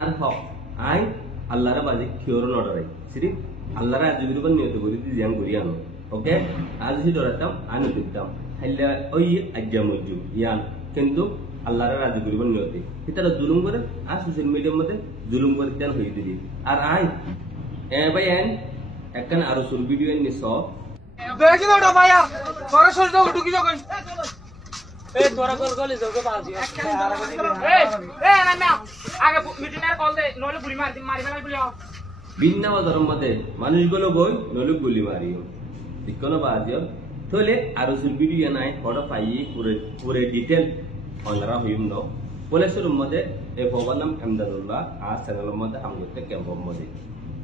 আর হক I আল্লাহর বাজে cure নডারে সিরি আল্লাহর আজবির কোন নিয়ত করি দিয়ান করি আনো ওকে আজ যদি ডরাতাম আমি দিতাম হাইলা ওই আজ্জামুজু ইয়ান কিন্তু আল্লাহর আজবির কোন নিয়তে এটা জুলুম করে আর সোশ্যাল মিডিয়ার মধ্যে জুলুম করে দেন হই দিদি আর আই ভাই এন একখান আরো সুর ভিডিও নিছ দেখি না ওটা ভাইয়া তোরা সর দাও ঢুকি যাও এই তোরা কল কল যাও বাজি এই না না আগে মিটিনের কল দে নলে গুলি মারি ফেলাই বলিও ভিন্ন ধর্মের মধ্যে মানুষগুলো গই নলে গুলি মারিও ঠিকনো বাজিও তাহলে আরো সুর ভিডিও নাই ফটো পাই পুরে ডিটেল অনরা হইম ন পুলিশের মধ্যে এই ভগবান নাম আমদাদুল্লাহ আর চ্যানেলের মধ্যে আম করতে ক্যাম্পের মধ্যে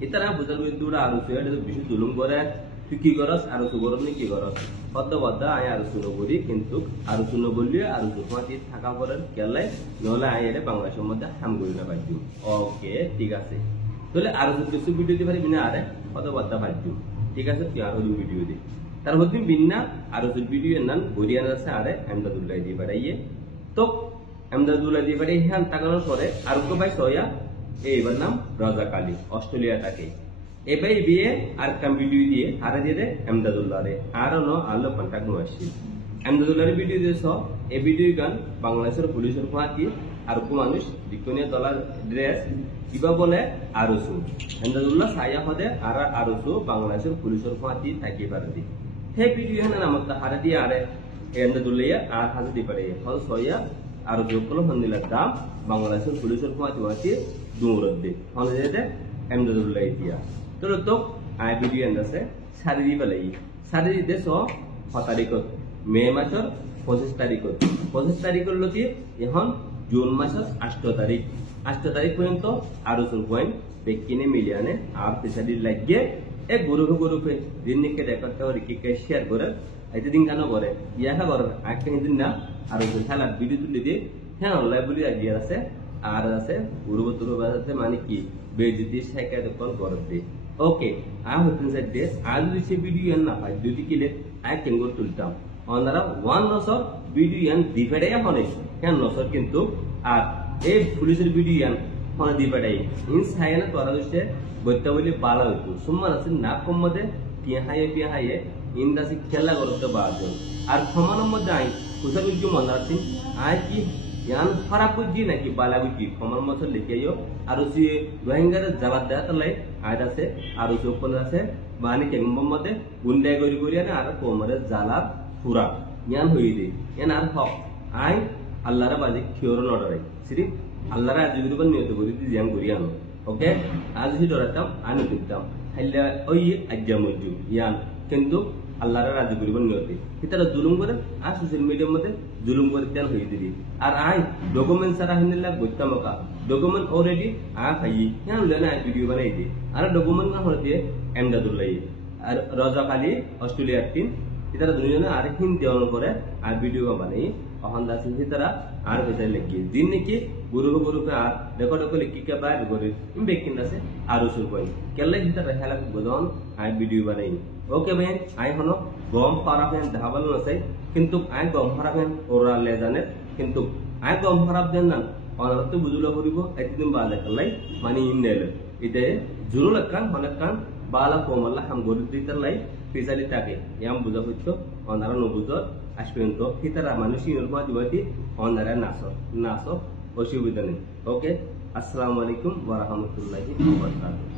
ইতারা বুঝার দুরা আরো সুর বেশি জুলুম করে তুই কি করস আরো সুগরম নি কি করস কত বদ্ধা আয় আরো সুনো বলি কিন্তু আরো সুনো বললি আরো সুমাতি থাকা করেন কেলে নহলে আয় এটা বাংলাদেশের মধ্যে হাম করি না পাইছি ওকে ঠিক আছে তাহলে আরো কিছু ভিডিও দিতে পারি বিনা আরে কত বদ্ধা পাইছি ঠিক আছে তুই আরো ভিডিও দি তার মধ্যে বিনা আরো ভিডিও নাম গরিয়ান আছে আরে আমদাদুল্লাহ দিয়ে পাঠাইয়ে তো আমদাদুল্লাহ দিয়ে পাঠাই হ্যাঁ তাকানোর পরে আর তো ভাই সয়া এইবার নাম রাজাক আলী অস্ট্রেলিয়া থাকে এবার বিয়ে আর কাম ভিডিও দিয়ে আরে দিয়ে দে আমদাদুল্লাহ রে আর ন আলো কন্টাক্ট আসছি আমদাদুল্লাহ ভিডিও দিয়ে এই ভিডিও গান বাংলাদেশের পুলিশের ফাঁকি আর কো মানুষ বিকনিয়া দলার ড্রেস কিবা বলে আরসু আমদাদুল্লাহ সায়া হদে আর আরসু বাংলাদেশের পুলিশের ফাঁকি থাকি পারে দি সেই ভিডিও হেন নামত হারে দিয়ে আরে আমদাদুল্লাহ আর হাজে দি পারে ফল সয়া আর যোগকল হন্দিলার দাম বাংলাদেশের পুলিশের ফাঁকি দৌড় দে হলে দে আমদাদুল্লাহ দিয়া তোর তো আই ভিডিও আছে সারি দি পেলাই সারি দি দেশ 6 তারিখত মে মাসের 25 তারিখের লতি এখন জুন মাসের 8 তারিখ পর্যন্ত আরো পয়েন্ট বেকিনে মিলিয়ানে আর পেশাদি লাগিয়ে এক গরুকে দিনকে রেকর্ড করে কি শেয়ার করে এতে দিন কেন করে ইয়াকা করে আজকে দিন না আর খেলার ভিডিও তুলে দিয়ে হ্যাঁ অনলাইন বলি আগিয়ে আছে আর আছে উড়বতুর আছে মানে কি বেজতি সাইকা দোকান করে দে ওকে আই হতেন সাইড ডে আজ দিছে ভিডিও না হয় যদি কিলে আই কেন গো তুলতাম ওনারা ওয়ান নসর ভিডিও দিবেড়ে হনে কেন নসর কিন্তু আর এই পুলিশের ভিডিও হনে দিবেড়াই ইন সাইনা তোরা হচ্ছে বইতা বলি পালা হইতো সুম্মান আছে না কম মধ্যে টিহাইয়ে ইন্দাসি খেলা করতে বাজন আর সমানের মধ্যে আই কুসা কিছু মনে রাখছি আই কি ইয়ান খারাপ বুঝি নাকি বালা বুঝি কমার মতো লিখে আইও আর সে রোহিঙ্গার জবাব দেওয়া তালাই আয় আছে আর ওপর আছে মানে কেমন মধ্যে গুন্ডাই করি আনে আর কোমরের জ্বালা পুরা ইয়ান হয়ে দে ইয়ান আর হক আই আল্লাহর বাজে কিওর নডারে সিরি আল্লাহর আজবির কোন নিয়ত করি দিয়ান করি আনো ওকে আজ যদি ডরাতাম আমি দিতাম হাইলা ওই আজ্জামুজু ইয়ান কিন্তু আল্লাহর আজবির কোন নিয়তে এটা জুলুম করে আর সোশ্যাল মিডিয়ার মধ্যে জুলুম করে দেন হই দিদি আর আই ডকুমেন্ট সারা হিন্দিলা গইতামকা ডকুমেন্ট অলরেডি আ খাই হ্যাঁ লেনা ভিডিও বানাই দি আর ডকুমেন্ট না হতে আমদাদুল্লাহ আর রাজাক আলী অস্ট্রেলিয়ার টিম এটা দুজনে আর হিন্দি অন করে আর ভিডিও বানাই অহন দাসিন তারা আর বেচাই লিখি দিন নাকি গুরুকে আর রেকর্ড করে লিখি কে বাইর করে বেকিন আছে আর উসুর কই কেলে হিতারা হেলা গদন আর ভিডিও বানাই ওকে ভাই আই হনো গম পারাবেন ধাবাল নসাই কিন্তু আই গম পারাবেন ওরা লে জানে কিন্তু আই গম পারাব দেন না অনরত বুঝুলা করিব একদিন বালে কলাই মানে ইননেলে ইতে জুরুল কান হনকান বালা কোমল্লা হাম গরি দিতার লাই ফিসালি থাকে ইয়াম বুঝা হইতো অনারা নবুজর আসপর্যন্ত হিতারা মানুষই নির্ভর দিবতি অনারা নাসো অসুবিধা নেই ওকে আসসালামু আলাইকুম ওয়া রাহমাতুল্লাহি ওয়া বারাকাতুহু